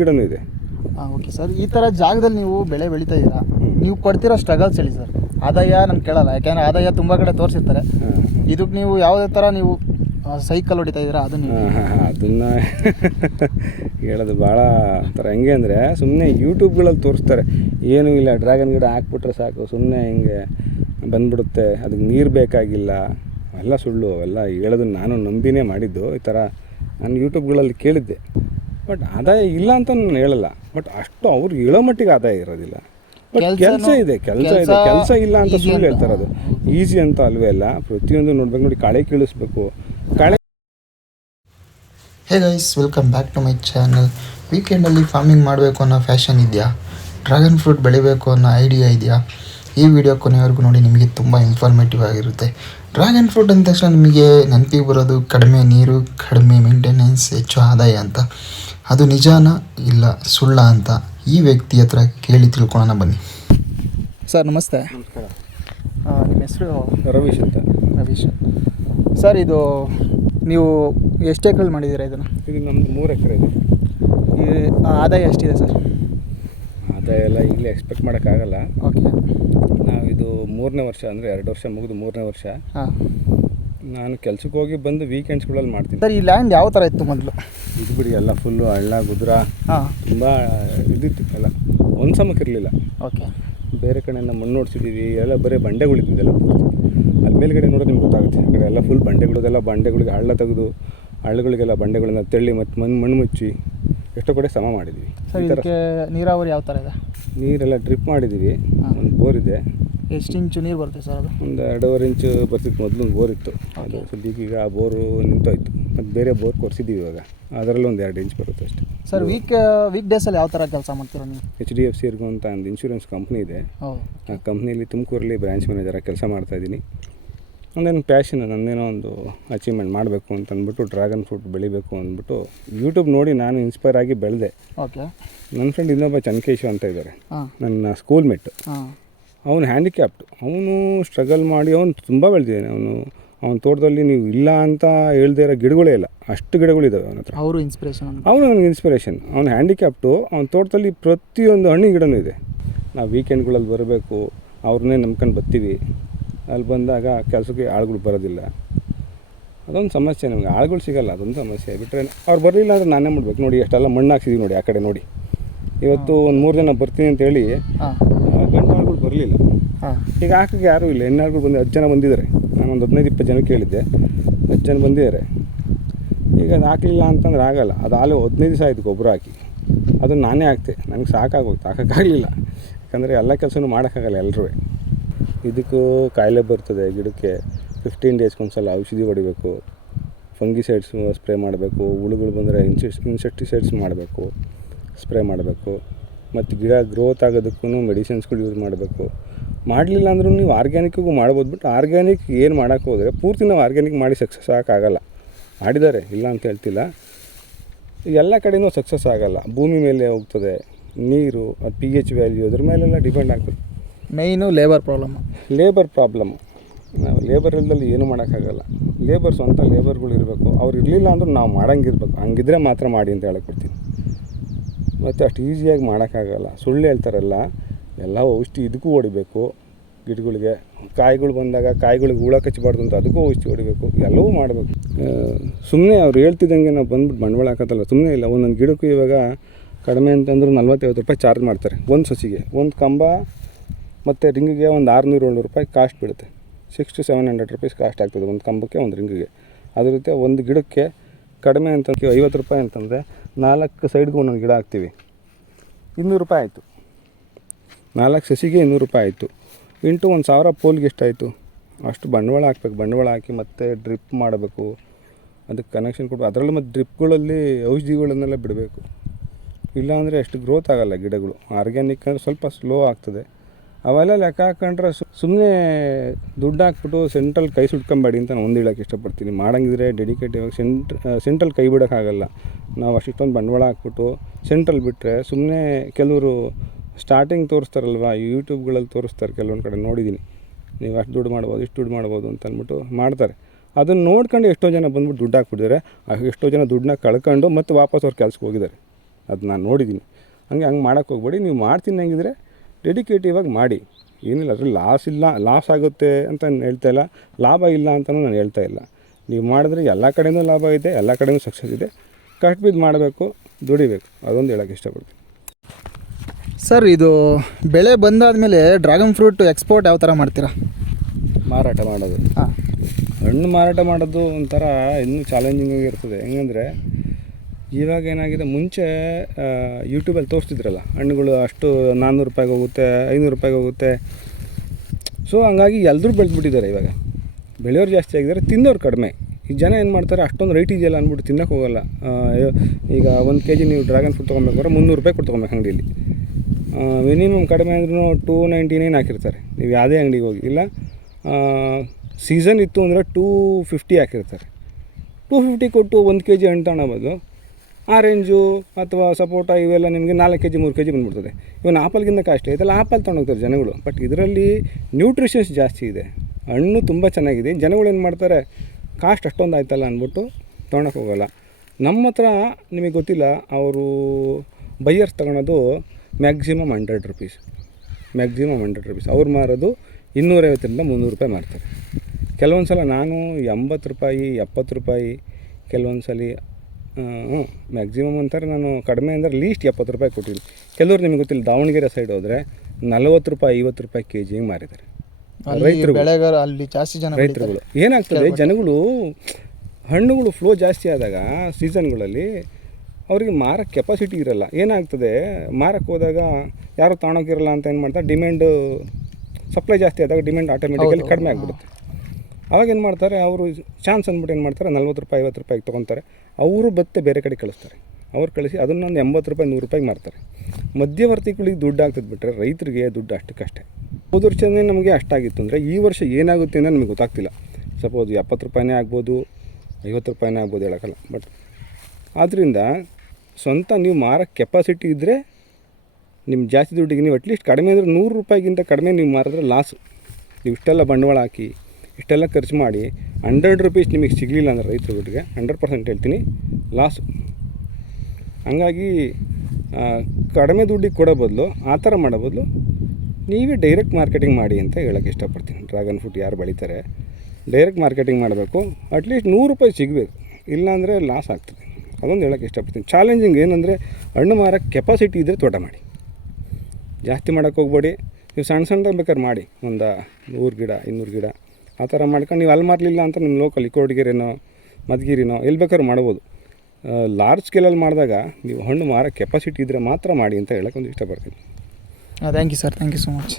ಗಿಡನೂ ಇದೆ. Okay sir, ಈ ಥರ ಜಾಗದಲ್ಲಿ ನೀವು ಬೆಳೆ ಬೆಳೀತಾ ಇದ್ದೀರಾ, ನೀವು ಪಡ್ತಿರೋ ಸ್ಟ್ರಗಲ್ಸ್ ಹೇಳಿ ಸರ್. ಆದಾಯ ನಾನು ಕೇಳಲ್ಲ, ಯಾಕೆಂದರೆ ಆದಾಯ ತುಂಬ ಕಡೆ ತೋರಿಸಿರ್ತಾರೆ. ಇದಕ್ಕೆ ನೀವು ಯಾವುದೇ ಥರ ನೀವು ಸೈಕಲ್ ಹೊಡಿತಾ ಇದ್ದೀರಾ ಅದನ್ನು ಅದನ್ನು ಹೇಳೋದು ಭಾಳ ಥರ ಹೆಂಗೆ ಅಂದರೆ, ಸುಮ್ಮನೆ ಯೂಟ್ಯೂಬ್ಗಳಲ್ಲಿ ತೋರಿಸ್ತಾರೆ, ಏನೂ ಇಲ್ಲ ಡ್ರ್ಯಾಗನ್ ಗಿಡ ಹಾಕ್ಬಿಟ್ರೆ ಸಾಕು ಸುಮ್ಮನೆ ಹಿಂಗೆ ಬಂದ್ಬಿಡುತ್ತೆ, ಅದಕ್ಕೆ ನೀರು ಬೇಕಾಗಿಲ್ಲ, ಅವೆಲ್ಲ ಸುಳ್ಳು. ಅವೆಲ್ಲ ಹೇಳೋದನ್ನು ನಾನು ನಂಬಿನೇ ಮಾಡಿದ್ದು. ಈ ಥರ ನಾನು ಯೂಟ್ಯೂಬ್ಗಳಲ್ಲಿ ಕೇಳಿದ್ದೆ. ಬಟ್ ಆದಾಯ ಇಲ್ಲ ಅಂತ ನಾನು ಹೇಳಲ್ಲ, ಬಟ್ ಅಷ್ಟು ಅವ್ರು ಹೇಳೋ ಮಟ್ಟಿಗೆ ಆದಾಯ ಇರೋದಿಲ್ಲ. ಬಟ್ ಕೆಲಸ ಇದೆ, ಕೆಲಸ ಇಲ್ಲ ಅಂತ ಸುಳ್ಳು ಹೇಳ್ತಾರೆ. ಅದು ಈಸಿ ಅಂತ ಅಲ್ವೇ ಅಲ್ಲ, ಪ್ರತಿಯೊಂದು ನೋಡ್ಬೇಕು. ನೋಡಿ, ಕಳೆ ಕೀಳಿಸ್ಬೇಕು. Hey guys, welcome back to my channel. ವೀಕೆಂಡಲ್ಲಿ ಫಾರ್ಮಿಂಗ್ ಮಾಡಬೇಕು ಅನ್ನೋ ಫ್ಯಾಷನ್ ಇದೆಯಾ, ಡ್ರ್ಯಾಗನ್ ಫ್ರೂಟ್ ಬೆಳಿಬೇಕು ಅನ್ನೋ ಐಡಿಯಾ ಇದೆಯಾ, ಈ ವಿಡಿಯೋ ಕೊನೆವರೆಗೂ ನೋಡಿ, ನಿಮಗೆ ತುಂಬ ಇನ್ಫಾರ್ಮೇಟಿವ್ ಆಗಿರುತ್ತೆ. ಡ್ರ್ಯಾಗನ್ ಫ್ರೂಟ್ ಅಂದ ತಕ್ಷಣ ನಿಮಗೆ ನೆನಪಿಗೆ ಬರೋದು ಕಡಿಮೆ ನೀರು, ಕಡಿಮೆ ಮೇಂಟೆನೆನ್ಸ್, ಹೆಚ್ಚು ಆದಾಯ ಅಂತ. ಅದು ನಿಜಾನ ಇಲ್ಲ ಸುಳ್ಳ ಅಂತ ಈ ವ್ಯಕ್ತಿ ಹತ್ರ ಕೇಳಿ ತಿಳ್ಕೊಳ್ಳೋಣ ಬನ್ನಿ. ಸರ್ ನಮಸ್ತೆ. ನಮಸ್ಕಾರ. ನಿಮ್ಮ ಹೆಸರು? ರವೀಶ್ ಅಂತ. ರವೀಶ್ ಸರ್, ಇದು ನೀವು ಎಷ್ಟು ಎಕರೆಲ್ಲಿ ಮಾಡಿದ್ದೀರಾ ಇದನ್ನು? ಇದು ನಮ್ಮದು 3 ಎಕರೆ ಇದೆ. ಈ ಆದಾಯ ಎಷ್ಟಿದೆ ಸರ್? ಆದಾಯ ಎಲ್ಲ ಈಗಲೇ ಎಕ್ಸ್ಪೆಕ್ಟ್ ಮಾಡೋಕ್ಕಾಗಲ್ಲ. ಓಕೆ. ನಾವು ಇದು 3ನೇ ವರ್ಷ, ಅಂದರೆ 2 ವರ್ಷ ಮುಗಿದು 3ನೇ ವರ್ಷ. ಹಾಂ. ನಾನು ಕೆಲ್ಸಕ್ಕೆ ಹೋಗಿ ಬಂದು ವೀಕೆಂಡ್ಸ್ಗಳಲ್ಲಿ ಮಾಡ್ತೀನಿ. ಸರ್, ಈ ಲ್ಯಾಂಡ್ ಯಾವ ಥರ ಇತ್ತು ಮೊದಲು? ಇದು ಬಿಡಿ, ಎಲ್ಲ ಫುಲ್ಲು ಹಳ್ಳ ಗುದ್ರ, ತುಂಬ ಇದಿತ್ತು. ಎಲ್ಲ ಒಂದು ಸಮಕ್ಕೆ ಇರಲಿಲ್ಲ. ಓಕೆ. ಬೇರೆ ಕಡೆಯಿಂದ ಮಣ್ಣು ನೋಡ್ಸಿದ್ದೀವಿ, ಎಲ್ಲ ಬರೀ ಬಂಡೆಗಳಿದ್ದೆಲ್ಲ ಪೂರ್ತಿ. ಅಲ್ಲಿ ಮೇಲ್ಗಡೆ ನೋಡೋದು ನಿಮ್ಗೆ ಗೊತ್ತಾಗುತ್ತೆ. ಆ ಕಡೆ ಎಲ್ಲ ಫುಲ್ ಬಂಡೆಗಳದೆಲ್ಲ, ಬಂಡೆಗಳಿಗೆ ಹಳ್ಳ ತೆಗೆದು ಹಳ್ಳಗಳಿಗೆಲ್ಲ ಬಂಡೆಗಳನ್ನ ತೆಳ್ಳಿ ಮತ್ತು ಮಣ್ಣು ಮುಚ್ಚಿ ಎಷ್ಟೋ ಕಡೆ ಸಮ ಮಾಡಿದ್ವಿ. ಸರ್, ಇದಕ್ಕೆ ನೀರಾವರಿ ಯಾವ ಥರ ಇದೆ? ನೀರೆಲ್ಲ ಡ್ರಿಪ್ ಮಾಡಿದ್ದೀವಿ. ಒಂದು ಬೋರ್ ಇದೆ. ಎಷ್ಟು ಇಂಚು ನೀರು ಬರುತ್ತೆ ಸರ್ ಅದು? ಒಂದು 2.5 ಇಂಚು ಬರ್ತಿತ್ತು. ಮೊದಲು ಒಂದು ಬೋರ್ ಇತ್ತು, ಅದು ಸ್ವಲ್ಪ ಈಗ ಆ ಬೋರು ನಿಂತೋಯ್ತು. ಮತ್ತು ಬೇರೆ ಬೋರ್ ಕೊರೆಸಿದ್ದೀವಿ ಇವಾಗ, ಅದರಲ್ಲೂ ಒಂದು 2 ಇಂಚ್ ಬರುತ್ತೆ ಅಷ್ಟೇ. ಸರ್, ವೀಕ್ ಡೇಸಲ್ಲಿ ಯಾವ ಥರ ಕೆಲಸ ಮಾಡ್ತೀರಾ ನೀವು? HDFC ಅಂತ ಒಂದು ಇನ್ಶೂರೆನ್ಸ್ ಕಂಪ್ನಿ ಇದೆ. ಆ ಕಂಪ್ನಿಯಲ್ಲಿ ತುಮಕೂರಲ್ಲಿ ಬ್ರಾಂಚ್ ಮ್ಯಾನೇಜರಾಗಿ ಕೆಲಸ ಮಾಡ್ತಾಯಿದ್ದೀನಿ. ಒಂದೇನು ಪ್ಯಾಷನ್, ನನ್ನೇನೋ ಒಂದು ಅಚೀವ್ಮೆಂಟ್ ಮಾಡಬೇಕು ಅಂತ ಅಂದ್ಬಿಟ್ಟು, ಡ್ರ್ಯಾಗನ್ ಫ್ರೂಟ್ ಬೆಳಿಬೇಕು ಅಂದ್ಬಿಟ್ಟು ಯೂಟ್ಯೂಬ್ ನೋಡಿ ನಾನು ಇನ್ಸ್ಪೈರ್ ಆಗಿ ಬೆಳೆದೆ. ಓಕೆ. ನನ್ನ ಫ್ರೆಂಡ್ ಇನ್ನೊಬ್ಬ ಚನ್ಕೇಶು ಅಂತ ಇದ್ದಾರೆ, ನನ್ನ ಸ್ಕೂಲ್ ಮೇಟ್. ಅವನು ಹ್ಯಾಂಡಿಕ್ಯಾಪ್ಟು. ಅವನು ಸ್ಟ್ರಗಲ್ ಮಾಡಿ ಅವನು ತುಂಬ ಬೆಳೆದಿದ್ದಾನೆ. ಅವನ ತೋಟದಲ್ಲಿ ನೀವು ಇಲ್ಲ ಅಂತ ಹೇಳ್ದೇ ಇರೋ ಗಿಡಗಳೇ ಇಲ್ಲ, ಅಷ್ಟು ಗಿಡಗಳಿದ್ದಾವೆ ಅವನ ಹತ್ರ. ಅವರು ಇನ್ಸ್ಪಿರೇಷನ್. ಅವನು ನನಗೆ ಇನ್ಸ್ಪಿರೇಷನ್. ಅವನು ಹ್ಯಾಂಡಿಕ್ಯಾಪ್ಟು. ಅವನ ತೋಟದಲ್ಲಿ ಪ್ರತಿಯೊಂದು ಹಣ್ಣಿನ ಗಿಡನೂ ಇದೆ. ನಾವು ವೀಕೆಂಡ್ಗಳಲ್ಲಿ ಬರಬೇಕು, ಅವ್ರನ್ನೇ ನಂಬ್ಕೊಂಡು ಬರ್ತೀವಿ. ಅಲ್ಲಿ ಬಂದಾಗ ಕೆಲಸಕ್ಕೆ ಆಳುಗಳು ಬರೋದಿಲ್ಲ, ಅದೊಂದು ಸಮಸ್ಯೆ. ನಮಗೆ ಆಳುಗಳು ಸಿಗೋಲ್ಲ, ಅದೊಂದು ಸಮಸ್ಯೆ. ಬಿಟ್ಟರೆ ಅವ್ರು ಬರಲಿಲ್ಲ ಅಂದರೆ ನಾನೇ ಮಾಡಬೇಕು. ನೋಡಿ, ಅಷ್ಟೆಲ್ಲ ಮಣ್ಣು ಹಾಕ್ಸಿದೀವಿ ನೋಡಿ, ಆ ಕಡೆ ನೋಡಿ. ಇವತ್ತು ಒಂದು 3 ಜನ ಬರ್ತೀನಿ ಅಂತೇಳಿ ಗಂಡು ಆಳುಗಳು ಬರಲಿಲ್ಲ. ಈಗ ಹಾಕೋಕ್ಕೆ ಯಾರೂ ಇಲ್ಲ. ಹೆಣ್ಣಾಳುಗಳು ಬಂದು 10 ಜನ ಬಂದಿದ್ದಾರೆ. ನಾನೊಂದು 15-20 ಜನಕ್ಕೆ ಕೇಳಿದ್ದೆ, 10 ಜನ ಬಂದಿದ್ದಾರೆ. ಈಗ ಅದು ಹಾಕಲಿಲ್ಲ ಅಂತಂದ್ರೆ ಆಗಲ್ಲ. ಅದು ಆಲೇ 15 ದಿವಸ ಆಯಿತು ಗೊಬ್ಬರ ಹಾಕಿ. ಅದನ್ನು ನಾನೇ ಹಾಕ್ತೆ. ನನಗೆ ಸಾಕಾಗೋಯ್ತು, ಹಾಕೋಕ್ಕಾಗಲಿಲ್ಲ. ಯಾಕಂದರೆ ಎಲ್ಲ ಕೆಲಸನೂ ಮಾಡೋಕ್ಕಾಗಲ್ಲ ಎಲ್ಲರೂ. ಇದಕ್ಕೂ ಕಾಯಿಲೆ ಬರ್ತದೆ ಗಿಡಕ್ಕೆ. 15 ಡೇಸ್ಗೆ ಒಂದು ಸಲ ಔಷಧಿ ಹೊಡಿಬೇಕು, ಫಂಗಿಸೈಡ್ಸ್ ಸ್ಪ್ರೇ ಮಾಡಬೇಕು, ಹುಳುಗಳು ಬಂದರೆ ಇನ್ಸೆಕ್ಟಿಸೈಡ್ಸ್ ಮಾಡಬೇಕು, ಸ್ಪ್ರೇ ಮಾಡಬೇಕು. ಮತ್ತು ಗಿಡ ಗ್ರೋತ್ ಆಗೋದಕ್ಕೂ ಮೆಡಿಸಿನ್ಸ್ಗಳು ಯೂಸ್ ಮಾಡಬೇಕು. ಮಾಡಲಿಲ್ಲ ಅಂದ್ರೂ ನೀವು ಆರ್ಗ್ಯಾನಿಕ್ಕಿಗೂ ಮಾಡ್ಬೋದು. ಬಿಟ್ಟು ಆರ್ಗ್ಯಾನಿಕ್ ಏನು ಮಾಡೋಕ್ಕೆ ಹೋದರೆ ಪೂರ್ತಿ ನಾವು ಆರ್ಗ್ಯಾನಿಕ್ ಮಾಡಿ ಸಕ್ಸಸ್ ಆಗೋಕ್ಕಾಗಲ್ಲ. ಮಾಡಿದ್ದಾರೆ, ಇಲ್ಲ ಅಂತ ಹೇಳ್ತಿಲ್ಲ. ಎಲ್ಲ ಕಡೆಯೂ ಸಕ್ಸಸ್ ಆಗೋಲ್ಲ. ಭೂಮಿ ಮೇಲೆ ಹೋಗ್ತದೆ, ನೀರು, ಅದು pH ವ್ಯಾಲ್ಯೂ, ಅದ್ರ ಮೇಲೆಲ್ಲ ಡಿಪೆಂಡ್ ಆಗ್ತದೆ. ಮೇಯ್ನು ಲೇಬರ್ ಪ್ರಾಬ್ಲಮ್ಮು. ನಾವು ಲೇಬರ್ ಇಲ್ದಲ್ಲಿ ಏನೂ ಮಾಡೋಕ್ಕಾಗಲ್ಲ. ಸ್ವಂತ ಲೇಬರ್ಗಳು ಇರಬೇಕು. ಅವ್ರು ಇರಲಿಲ್ಲ ಅಂದ್ರೂ ನಾವು ಮಾಡೋಂಗಿರ್ಬೇಕು. ಹಂಗಿದ್ರೆ ಮಾತ್ರ ಮಾಡಿ ಅಂತ ಹೇಳ್ಕೊಡ್ತೀನಿ. ಮತ್ತು ಅಷ್ಟು ಈಸಿಯಾಗಿ ಮಾಡೋಕ್ಕಾಗಲ್ಲ. ಸುಳ್ಳು ಹೇಳ್ತಾರಲ್ಲ, ಎಲ್ಲ ಔಷಧಿ ಇದಕ್ಕೂ ಹೊಡಿಬೇಕು. ಗಿಡಗಳಿಗೆ ಕಾಯಿಗಳು ಬಂದಾಗ ಕಾಯಿಗಳಿಗೆ ಹುಳ ಕಚ್ಚಬಾರ್ದು ಅಂತ ಅದಕ್ಕೂ ಔಷಧಿ ಹೊಡಿಬೇಕು. ಎಲ್ಲವೂ ಮಾಡಬೇಕು. ಸುಮ್ಮನೆ ಅವ್ರು ಹೇಳ್ತಿದ್ದಂಗೆ ನಾವು ಬಂದ್ಬಿಟ್ಟು ಬಂಡವಾಳ ಹಾಕೋದಲ್ಲ. ಸುಮ್ಮನೆ ಇಲ್ಲ. ಒಂದೊಂದು ಗಿಡಕ್ಕೂ ಇವಾಗ ಕಡಿಮೆ ಅಂತಂದ್ರೂ 40-50 ರೂಪಾಯಿ ಚಾರ್ಜ್ ಮಾಡ್ತಾರೆ ಒಂದು ಸಸಿಗೆ. ಒಂದು ಕಂಬ ಮತ್ತು ರಿಂಗಿಗೆ ಒಂದು 600-700 ರೂಪಾಯಿ ಕಾಸ್ಟ್ ಬೀಳುತ್ತೆ. 600-700 ರೂಪೀಸ್ ಕಾಸ್ಟ್ ಆಗ್ತದೆ ಒಂದು ಕಂಬಕ್ಕೆ, ಒಂದು ರಿಂಗಿಗೆ. ಅದ್ರ ಜೊತೆ ಒಂದು ಗಿಡಕ್ಕೆ ಕಡಿಮೆ ಅಂತ 50 ರೂಪಾಯಿ ಅಂತಂದರೆ 4 ಸೈಡ್ಗೂ ಒಂದೊಂದು ಗಿಡ ಹಾಕ್ತೀವಿ, 200 ರೂಪಾಯಿ ಆಯಿತು. 4 ಸಸಿಗೆ 200 ರೂಪಾಯಿ ಆಯಿತು. ಇಂಟು 1000 ಪೋಲ್ಗೆ ಎಷ್ಟಾಯಿತು? ಅಷ್ಟು ಬಂಡವಾಳ ಹಾಕ್ಬೇಕು. ಬಂಡವಾಳ ಹಾಕಿ ಮತ್ತೆ ಡ್ರಿಪ್ ಮಾಡಬೇಕು, ಅದಕ್ಕೆ ಕನೆಕ್ಷನ್ ಕೊಡಬೇಕು. ಅದರಲ್ಲೂ ಮತ್ತು ಡ್ರಿಪ್ಗಳಲ್ಲಿ ಔಷಧಿಗಳನ್ನೆಲ್ಲ ಬಿಡಬೇಕು. ಇಲ್ಲಾಂದರೆ ಅಷ್ಟು ಗ್ರೋತ್ ಆಗೋಲ್ಲ ಗಿಡಗಳು. ಆರ್ಗ್ಯಾನಿಕ್ ಅಂದರೆ ಸ್ವಲ್ಪ ಸ್ಲೋ ಆಗ್ತದೆ. ಅವೆಲ್ಲ ಲೆಕ್ಕ ಹಾಕೊಂಡ್ರೆ ಸುಮ್ಮನೆ ದುಡ್ಡು ಹಾಕ್ಬಿಟ್ಟು ಸೆಂಟ್ರಲ್ ಕೈ ಸುಟ್ಕೊಂಬೇಡಿ ಅಂತ ನಾನು ಒಂದು ಹೇಳೋಕ್ಕೆ ಇಷ್ಟಪಡ್ತೀನಿ. ಮಾಡೋಂಗಿದ್ರೆ ಡೆಡಿಕೇಟಿವ್ ಸೆಂಟ್ರಲ್ ಕೈ ಬಿಡೋಕ್ಕಾಗಲ್ಲ. ನಾವು ಅಷ್ಟೊಂದು ಬಂಡವಾಳ ಹಾಕ್ಬಿಟ್ಟು ಸೆಂಟ್ರಲ್ ಬಿಟ್ಟರೆ ಸುಮ್ಮನೆ ಕೆಲವರು ಸ್ಟಾರ್ಟಿಂಗ್ ತೋರಿಸ್ತಾರಲ್ವ, ಯೂಟ್ಯೂಬ್ಗಳಲ್ಲಿ ತೋರಿಸ್ತಾರೆ ಕೆಲವೊಂದು ಕಡೆ ನೋಡಿದ್ದೀನಿ. ನೀವು ಅಷ್ಟು ದುಡ್ಡು ಮಾಡ್ಬೋದು, ಇಷ್ಟು ದುಡ್ಡು ಮಾಡ್ಬೋದು ಅಂತ ಅಂದ್ಬಿಟ್ಟು ಮಾಡ್ತಾರೆ. ಅದನ್ನು ನೋಡ್ಕೊಂಡು ಎಷ್ಟೋ ಜನ ಬಂದ್ಬಿಟ್ಟು ದುಡ್ಡು ಹಾಕ್ಬಿಟ್ಟಿದ್ದಾರೆ. ಎಷ್ಟೋ ಜನ ದುಡ್ಡನ್ನ ಕಳ್ಕೊಂಡು ಮತ್ತು ವಾಪಸ್ ಅವ್ರು ಕೆಲ್ಸಕ್ಕೆ ಹೋಗಿದ್ದಾರೆ. ಅದು ನಾನು ನೋಡಿದ್ದೀನಿ. ಹಂಗೆ ಮಾಡೋಕ್ಕೆ ಹೋಗ್ಬೇಡಿ. ನೀವು ಮಾಡ್ತೀನಿ ಹಂಗಿದ್ರೆ ಡೆಡಿಕೇಟಿವ್ ಆಗಿ ಮಾಡಿ. ಏನಿಲ್ಲ ಅದ್ರಲ್ಲಿ ಲಾಸ್ ಆಗುತ್ತೆ ಅಂತ ನಾನು ಹೇಳ್ತಾ ಇಲ್ಲ, ಲಾಭ ಇಲ್ಲ ಅಂತಲೂ ನಾನು ಹೇಳ್ತಾ ಇಲ್ಲ. ನೀವು ಮಾಡಿದ್ರೆ ಎಲ್ಲ ಕಡೆಯೂ ಲಾಭ ಇದೆ, ಎಲ್ಲ ಕಡೆಯೂ ಸಕ್ಸಸ್ ಇದೆ. ಕಷ್ಟ ಬಿದ್ದು ಮಾಡಬೇಕು, ದುಡಿಬೇಕು, ಅದೊಂದು ಹೇಳೋಕ್ಕೆ ಇಷ್ಟಪಡ್ತೀನಿ. ಸರ್, ಇದು ಬೆಳೆ ಬಂದಾದಮೇಲೆ ಡ್ರ್ಯಾಗನ್ ಫ್ರೂಟ್ ಎಕ್ಸ್ಪೋರ್ಟ್ ಯಾವ ಥರ ಮಾಡ್ತೀರಾ? ಮಾರಾಟ ಮಾಡೋದು, ಹಾಂ, ಹಣ್ಣು ಮಾರಾಟ ಮಾಡೋದು ಒಂಥರ ಇನ್ನೂ ಚಾಲೆಂಜಿಂಗ್ ಆಗಿರ್ತದೆ. ಹೆಂಗಂದರೆ ಇವಾಗ ಏನಾಗಿದೆ, ಮುಂಚೆ ಯೂಟ್ಯೂಬಲ್ಲಿ ತೋರಿಸ್ತಿದ್ರಲ್ಲ ಹಣ್ಣುಗಳು ಅಷ್ಟು 400 ರೂಪಾಯಿಗೆ ಹೋಗುತ್ತೆ, 500 ರೂಪಾಯಿಗೆ ಹೋಗುತ್ತೆ. ಸೊ ಹಂಗಾಗಿ ಎಲ್ಲರೂ ಬೆಳೆದ್ಬಿಟ್ಟಿದ್ದಾರೆ. ಇವಾಗ ಬೆಳೆಯೋರು ಜಾಸ್ತಿ ಆಗಿದ್ದಾರೆ, ತಿನ್ನೋರು ಕಡಿಮೆ. ಈ ಜನ ಏನು ಮಾಡ್ತಾರೆ, ಅಷ್ಟೊಂದು ರೈಟ್ ಇದೆಯಲ್ಲ ಅಂದ್ಬಿಟ್ಟು ತಿನ್ನೋಕೆ ಹೋಗಲ್ಲ. ಈಗ 1 kg ನೀವು ಡ್ರ್ಯಾಗನ್ ಫ್ರೂಟ್ ತೊಗೊಬೇಕಾದ್ರೆ 300 ರೂಪಾಯಿ ಕೊಟ್ಟು ತೊಗೊಬೇಕು ಅಂಗಡಿಯಲ್ಲಿ. ಮಿನಿಮಮ್ ಕಡಿಮೆ ಅಂದ್ರೂ 299 ಹಾಕಿರ್ತಾರೆ. ನೀವು ಯಾವುದೇ ಅಂಗಡಿಗೆ ಹೋಗಿ, ಇಲ್ಲ ಸೀಸನ್ ಇತ್ತು ಅಂದರೆ 250 ಹಾಕಿರ್ತಾರೆ. 250 ಕೊಟ್ಟು 1 kg ಹಣ್ಣು ತಗೊಳೋದು. ಆರೆಂಜು ಅಥವಾ ಸಪೋಟ ಇವೆಲ್ಲ ನಿಮಗೆ 4 kg 3 kg ಬಂದುಬಿಡ್ತದೆ. ಇವನ್ ಆಪಲ್ಗಿಂತ ಕಾಸ್ಟ್ಲಿ ಇದೆಲ್ಲ ಆಪಲ್ ತೊಗೊಂಡೋಗ್ತಾರೆ ಜನಗಳು. ಬಟ್ ಇದರಲ್ಲಿ ನ್ಯೂಟ್ರಿಷನ್ಸ್ ಜಾಸ್ತಿ ಇದೆ, ಹಣ್ಣು ತುಂಬ ಚೆನ್ನಾಗಿದೆ. ಜನಗಳು ಏನು ಮಾಡ್ತಾರೆ, ಕಾಸ್ಟ್ ಅಷ್ಟೊಂದು ಆಯ್ತಲ್ಲ ಅಂದ್ಬಿಟ್ಟು ತೊಗೊಳಕ್ಕೆ ಹೋಗೋಲ್ಲ. ನಮ್ಮ ಹತ್ರ ನಿಮಗೆ ಗೊತ್ತಿಲ್ಲ, ಅವರು ಬೈಯರ್ಸ್ ತೊಗೊಳೋದು ಮ್ಯಾಕ್ಸಿಮಮ್ 100 ರೂಪೀಸ್, ಮ್ಯಾಕ್ಸಿಮಮ್ 100 ರೂಪೀಸ್. ಅವ್ರು ಮಾರೋದು 250ರಿಂದ 300 ರೂಪಾಯಿ ಮಾರ್ತಾರೆ. ಕೆಲವೊಂದು ಸಲ ನಾನು 80 ರೂಪಾಯಿ 70 ರೂಪಾಯಿ, ಕೆಲವೊಂದು ಸಲ ಮ್ಯಾಕ್ಸಿಮಮ್ ಅಂತಾರೆ, ನಾನು ಕಡಿಮೆ ಅಂದರೆ ಲೀಸ್ಟ್ 70 ರೂಪಾಯಿ ಕೊಟ್ಟಿದ್ದೀನಿ. ಕೆಲವರು ನಿಮಗೆ ಗೊತ್ತಿಲ್ಲ, ದಾವಣಗೆರೆ ಸೈಡ್ ಹೋದರೆ 40 ರೂಪಾಯಿ 50 ರೂಪಾಯಿ ಕೆಜಿಗೆ ಮಾರಿದ್ದಾರೆ ರೈತರು. ಅಲ್ಲಿ ಜಾಸ್ತಿ ಜನ ರೈತರುಗಳು ಏನಾಗ್ತದೆ, ಜನಗಳು ಹಣ್ಣುಗಳು ಫ್ಲೋ ಜಾಸ್ತಿ ಆದಾಗ ಸೀಸನ್ಗಳಲ್ಲಿ ಅವರಿಗೆ ಮಾರಕ್ಕೆ ಕೆಪಾಸಿಟಿ ಇರಲ್ಲ. ಏನಾಗ್ತದೆ, ಮಾರಕ್ಕೆ ಹೋದಾಗ ಯಾರು ತಗೊಳೋಕ್ಕಿರಲ್ಲ ಅಂತ ಏನು ಮಾಡ್ತಾರೆ, ಡಿಮ್ಯಾಂಡು ಸಪ್ಲೈ ಜಾಸ್ತಿ ಆದಾಗ ಡಿಮ್ಯಾಂಡ್ ಆಟೋಮೆಟಿಕಲಿ ಕಡಿಮೆ ಆಗಿಬಿಡುತ್ತೆ. ಅವಾಗ ಏನು ಮಾಡ್ತಾರೆ, ಅವರು ಚಾನ್ಸ್ ಅಂದ್ಬಿಟ್ಟು ಏನು ಮಾಡ್ತಾರೆ, 40 ರೂಪಾಯಿ 50 ರೂಪಾಯಿಗೆ ತೊಗೊತಾರೆ. ಅವರು ಬತ್ತೆ ಬೇರೆ ಕಡೆ ಕಳಿಸ್ತಾರೆ. ಅವ್ರು ಕಳಿಸಿ ಅದನ್ನೊಂದು 80 ರೂಪಾಯಿ 100 ರೂಪಾಯಿಗೆ ಮಾರ್ತಾರೆ. ಮಧ್ಯವರ್ತಿಗಳಿಗೆ ದುಡ್ಡು ಆಗ್ತದೆ ಬಿಟ್ಟರೆ ರೈತರಿಗೆ ದುಡ್ಡು ಅಷ್ಟಕ್ಕಷ್ಟೇ. ಹೋದ ವರ್ಷನೇ ನಮಗೆ ಅಷ್ಟಾಗಿತ್ತು ಅಂದರೆ ಈ ವರ್ಷ ಏನಾಗುತ್ತೆ ಅನ್ನೋ ನಮಗೆ ಗೊತ್ತಾಗ್ತಿಲ್ಲ. ಸಪೋಸ್ 70 ರೂಪಾಯಿನೇ ಆಗ್ಬೋದು, 50 ರೂಪಾಯಿನೇ ಆಗ್ಬೋದು, ಹೇಳೋಕ್ಕಲ್ಲ. ಬಟ್ ಆದ್ದರಿಂದ ಸ್ವಂತ ನೀವು ಮಾರೋಕ್ಕೆ ಕೆಪಾಸಿಟಿ ಇದ್ದರೆ ನಿಮ್ಮ ಜಾಸ್ತಿ ದುಡ್ಡಿಗೆ ನೀವು ಅಟ್ಲೀಸ್ಟ್ ಕಡಿಮೆ ಅಂದರೆ 100 ರೂಪಾಯಿಗಿಂತ ಕಡಿಮೆ ನೀವು ಮಾರಿದ್ರೆ ಲಾಸು. ನೀವು ಇಷ್ಟೆಲ್ಲ ಬಂಡವಾಳ ಹಾಕಿ ಇಷ್ಟೆಲ್ಲ ಖರ್ಚು ಮಾಡಿ 100 ರೂಪೀಸ್ ನಿಮಗೆ ಸಿಗಲಿಲ್ಲ ಅಂದರೆ ರೈತರುಗಳಿಗೆ 100% ಹೇಳ್ತೀನಿ ಲಾಸು. ಹಂಗಾಗಿ ಕಡಿಮೆ ದುಡ್ಡಿಗೆ ಕೊಡೋ ಬದಲು ಆ ಥರ ಮಾಡೋ ಬದಲು ನೀವೇ ಡೈರೆಕ್ಟ್ ಮಾರ್ಕೆಟಿಂಗ್ ಮಾಡಿ ಅಂತ ಹೇಳೋಕ್ಕೆ ಇಷ್ಟಪಡ್ತೀನಿ. ಡ್ರ್ಯಾಗನ್ ಫ್ರೂಟ್ ಯಾರು ಬೆಳೀತಾರೆ ಡೈರೆಕ್ಟ್ ಮಾರ್ಕೆಟಿಂಗ್ ಮಾಡಬೇಕು. ಅಟ್ಲೀಸ್ಟ್ 100 ರೂಪಾಯಿ ಸಿಗಬೇಕು, ಇಲ್ಲಾಂದರೆ ಲಾಸ್ ಆಗ್ತದೆ. ಅದೊಂದು ಹೇಳೋಕ್ಕೆ ಇಷ್ಟಪಡ್ತೀನಿ. ಚಾಲೆಂಜಿಂಗ್ ಏನಂದರೆ, ಹಣ್ಣು ಮಾರೋಕ್ಕೆ ಕೆಪಾಸಿಟಿ ಇದ್ದರೆ ತೋಟ ಮಾಡಿ, ಜಾಸ್ತಿ ಮಾಡೋಕ್ಕೆ ಹೋಗ್ಬೇಡಿ. ನೀವು ಸಣ್ಣ ಸಣ್ಣದಾಗಿ ಬೇಕಾದ್ರೆ ಮಾಡಿ, ಒಂದು 100 ಗಿಡ 200 ಗಿಡ ಆ ಥರ ಮಾಡ್ಕೊಂಡು ನೀವು ಅಲ್ಲಿ ಮಾರಲಿಲ್ಲ ಅಂತ ನಿಮ್ಮ ಲೋಕಲ್ ಕೊರಟಗೆರೆನೋ ಮಧುಗಿರಿನೋ ಎಲ್ಲಿ ಬೇಕಾದ್ರೂ ಮಾಡ್ಬೋದು. ಲಾರ್ಜ್ ಸ್ಕೇಲಲ್ಲಿ ಮಾಡಿದಾಗ ನೀವು ಹಣ್ಣು ಮಾರೋ ಕೆಪಾಸಿಟಿ ಇದ್ದರೆ ಮಾತ್ರ ಮಾಡಿ ಅಂತ ಹೇಳೋಕ್ಕೆ ಒಂದು ಇಷ್ಟಪಡ್ತೀನಿ. Thank you sir, thank you so much.